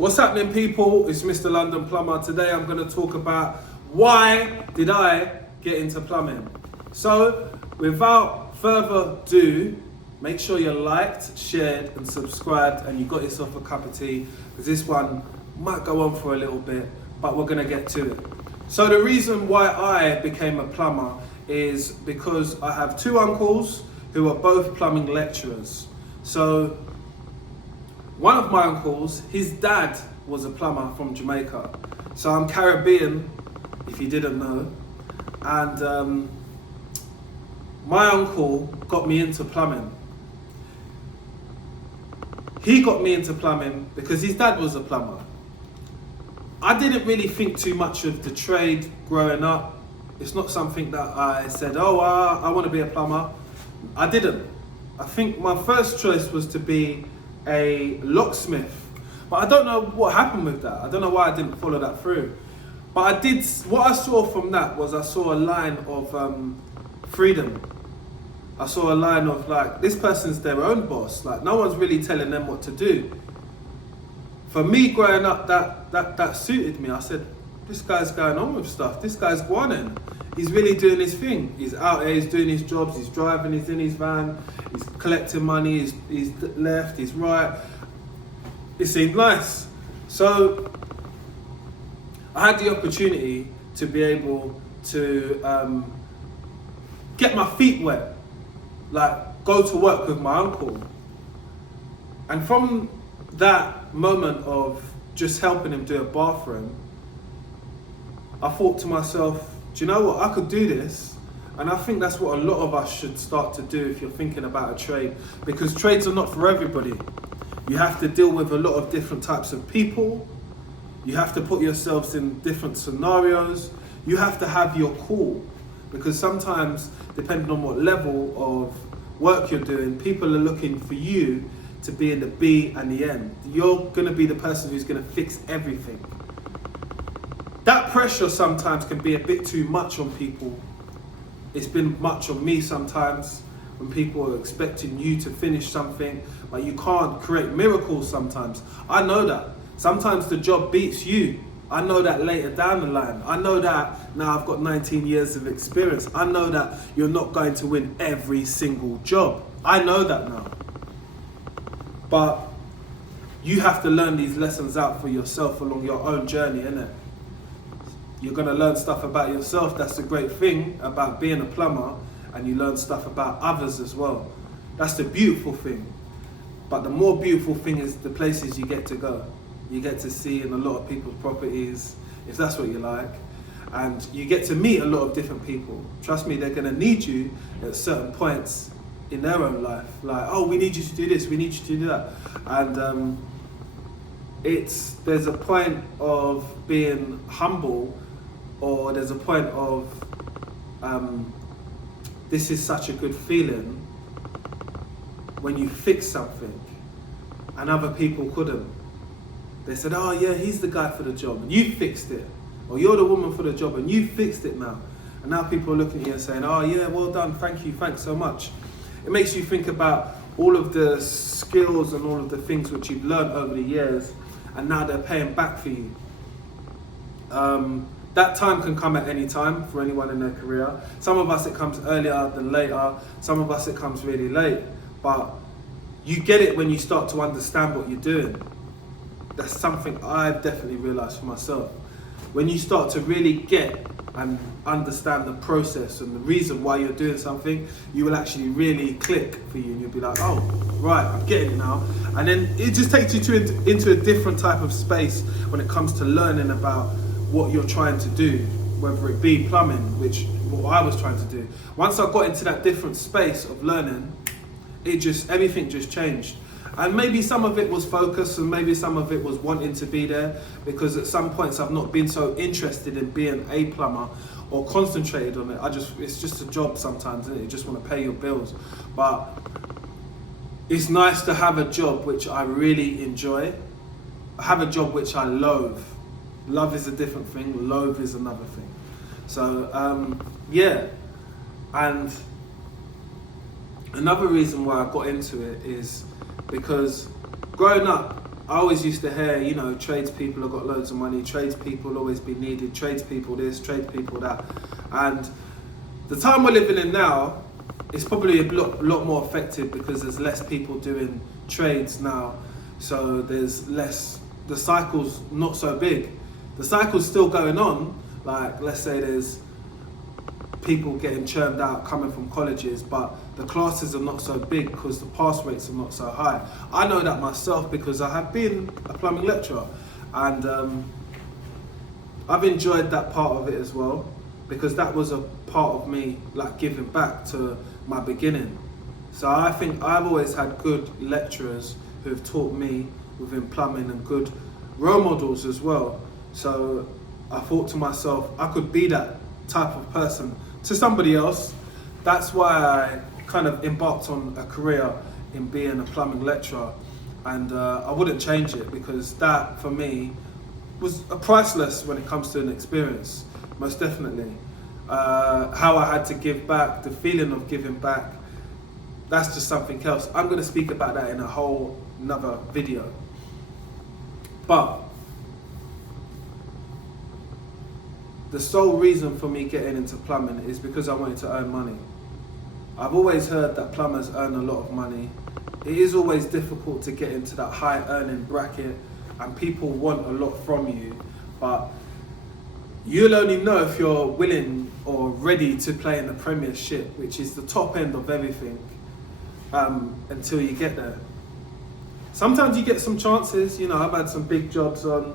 What's happening, people? It's Mr. London Plumber. Today I'm going to talk about why did I get into plumbing. So without further ado, make sure you're liked, shared and subscribed, and you got yourself a cup of tea, because this one might go on for a little bit, but we're going to get to it. So the reason why I became a plumber is because I have two uncles who are both plumbing lecturers. So one of my uncles, his dad was a plumber from Jamaica. So I'm Caribbean, if you didn't know. And my uncle got me into plumbing. He got me into plumbing because his dad was a plumber. I didn't really think too much of the trade growing up. It's not something that I said, I want to be a plumber. I didn't. I think my first choice was to be a locksmith, but I don't know what happened with that. I don't know why I didn't follow that through. But I did. What I saw from that was I saw a line of freedom. I saw a line of like, this person's their own boss. Like, no one's really telling them what to do. For me, growing up, that suited me. I said, this guy's going on with stuff. This guy's guanin'. He's really doing his thing. He's out here, he's doing his jobs, he's driving, he's in his van, he's collecting money, he's left, he's right. It seemed nice. So I had the opportunity to be able to get my feet wet, like go to work with my uncle. And from that moment of just helping him do a bathroom, I thought to myself, do you know what, I could do this. And I think that's what a lot of us should start to do if you're thinking about a trade, because trades are not for everybody. You have to deal with a lot of different types of people. You have to put yourselves in different scenarios. You have to have your cool, because sometimes, depending on what level of work you're doing, people are looking for you to be in the B and the end. You're gonna be the person who's gonna fix everything. That pressure sometimes can be a bit too much on people. It's been much on me sometimes, when people are expecting you to finish something, but you can't create miracles sometimes. I know that. Sometimes the job beats you. I know that later down the line. I know that now I've got 19 years of experience. I know that you're not going to win every single job. I know that now. But you have to learn these lessons out for yourself along your own journey, innit? You're gonna learn stuff about yourself. That's the great thing about being a plumber, and you learn stuff about others as well. That's the beautiful thing. But the more beautiful thing is the places you get to go. You get to see in a lot of people's properties, if that's what you like, and you get to meet a lot of different people. Trust me, they're gonna need you at certain points in their own life. Like, oh, we need you to do this, we need you to do that. And there's a point of being humble, or there's a point of this is such a good feeling when you fix something and other people couldn't. They said, oh yeah, he's the guy for the job and you fixed it, or you're the woman for the job and you fixed it now. And now people are looking at you and saying, oh yeah, well done, thank you, thanks so much. It makes you think about all of the skills and all of the things which you've learned over the years, and now they're paying back for you. That time can come at any time for anyone in their career. Some of us it comes earlier than later, some of us it comes really late. But you get it when you start to understand what you're doing. That's something I've definitely realised for myself. When you start to really get and understand the process and the reason why you're doing something, you will actually really click for you, and you'll be like, oh, right, I'm getting it now. And then it just takes you into a different type of space when it comes to learning about what you're trying to do, whether it be plumbing, which what I was trying to do. Once I got into that different space of learning, everything just changed. And maybe some of it was focus, and maybe some of it was wanting to be there, because at some points I've not been so interested in being a plumber or concentrated on it. It's just a job sometimes, isn't it? You just want to pay your bills. But it's nice to have a job which I really enjoy. I have a job which I loathe. Love is a different thing, loathe is another thing. So yeah, and another reason why I got into it is because growing up, I always used to hear, you know, tradespeople have got loads of money, tradespeople always be needed, tradespeople this, tradespeople that. And the time we're living in now is probably a lot more effective because there's less people doing trades now. So there's less, the cycle's not so big. The cycle's still going on. Like, let's say there's people getting churned out coming from colleges, but the classes are not so big because the pass rates are not so high. I know that myself because I have been a plumbing lecturer, and I've enjoyed that part of it as well, because that was a part of me like giving back to my beginning. So I think I've always had good lecturers who have taught me within plumbing and good role models as well. So I thought to myself, I could be that type of person to somebody else. That's why I kind of embarked on a career in being a plumbing lecturer, and I wouldn't change it, because that for me was priceless when it comes to an experience, most definitely. How I had to give back, the feeling of giving back, that's just something else. I'm going to speak about that in a whole another video. But the sole reason for me getting into plumbing is because I wanted to earn money. I've always heard that plumbers earn a lot of money. It is always difficult to get into that high earning bracket, and people want a lot from you, but you'll only know if you're willing or ready to play in the Premiership, which is the top end of everything, until you get there. Sometimes you get some chances, you know, I've had some big jobs on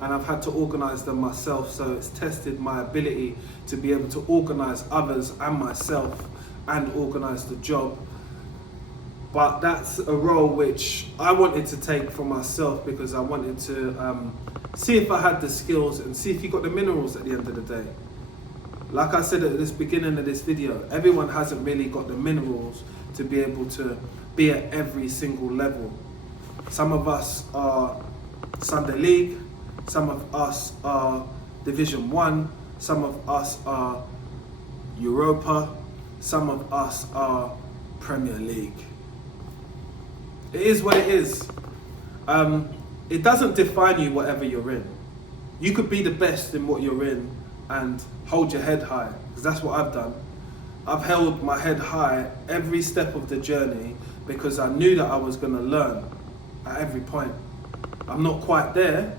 and I've had to organise them myself, so it's tested my ability to be able to organise others and myself and organise the job. But that's a role which I wanted to take for myself, because I wanted to see if I had the skills and see if you got the minerals at the end of the day. Like I said at this beginning of this video, everyone hasn't really got the minerals to be able to be at every single level. Some of us are Sunday League, some of us are Division 1, some of us are Europa, some of us are Premier League. It is what it is. It doesn't define you whatever you're in. You could be the best in what you're in and hold your head high, because that's what I've done. I've held my head high every step of the journey because I knew that I was going to learn at every point. I'm not quite there,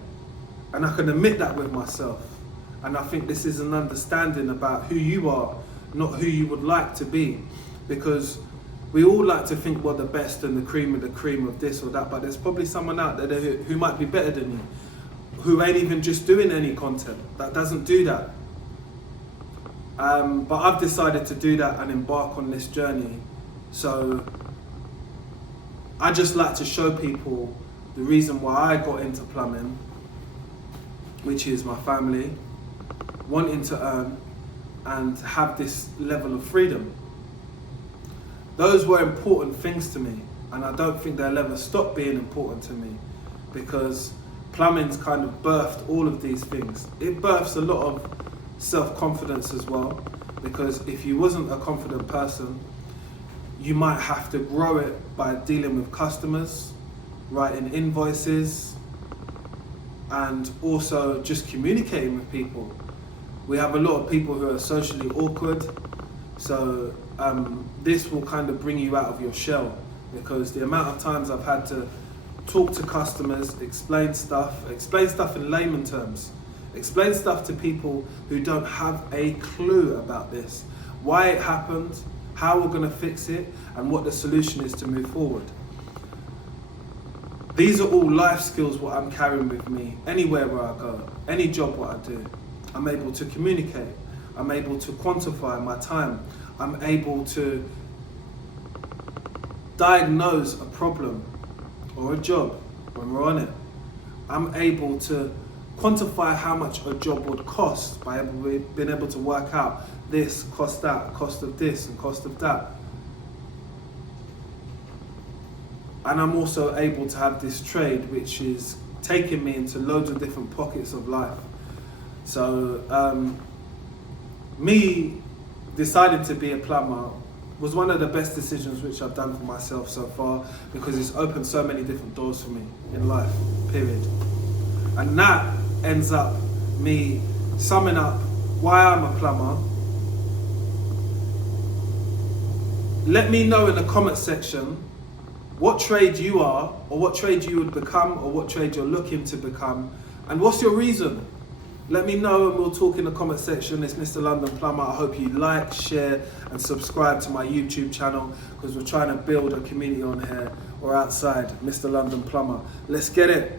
and I can admit that with myself. And I think this is an understanding about who you are, not who you would like to be, because we all like to think we're the best and the cream of this or that, but there's probably someone out there who might be better than you, who ain't even just doing any content, that doesn't do that. But I've decided to do that and embark on this journey. So I just like to show people the reason why I got into plumbing, which is my family, wanting to earn and have this level of freedom. Those were important things to me, and I don't think they'll ever stop being important to me, because plumbing's kind of birthed all of these things. It births a lot of self-confidence as well, because if you wasn't a confident person, you might have to grow it by dealing with customers, writing invoices, and also just communicating with people. We have a lot of people who are socially awkward, so this will kind of bring you out of your shell, because the amount of times I've had to talk to customers, explain stuff in layman terms, explain stuff to people who don't have a clue about this, why it happened, how we're going to fix it, and what the solution is to move forward. These are all life skills what I'm carrying with me anywhere where I go, any job what I do. I'm able to communicate, I'm able to quantify my time, I'm able to diagnose a problem or a job when we're on it. I'm able to quantify how much a job would cost by being able to work out this, cost that, cost of this and cost of that. And I'm also able to have this trade which is taking me into loads of different pockets of life. So me deciding to be a plumber was one of the best decisions which I've done for myself so far, because it's opened so many different doors for me in life, period. And that ends up me summing up why I'm a plumber. Let me know in the comment section what trade you are, or what trade you would become, or what trade you're looking to become, and what's your reason. Let me know and we'll talk in the comment section. It's Mr. London Plumber. I hope you like, share and subscribe to my YouTube channel, because we're trying to build a community on here or outside. Mr. London Plumber. Let's get it.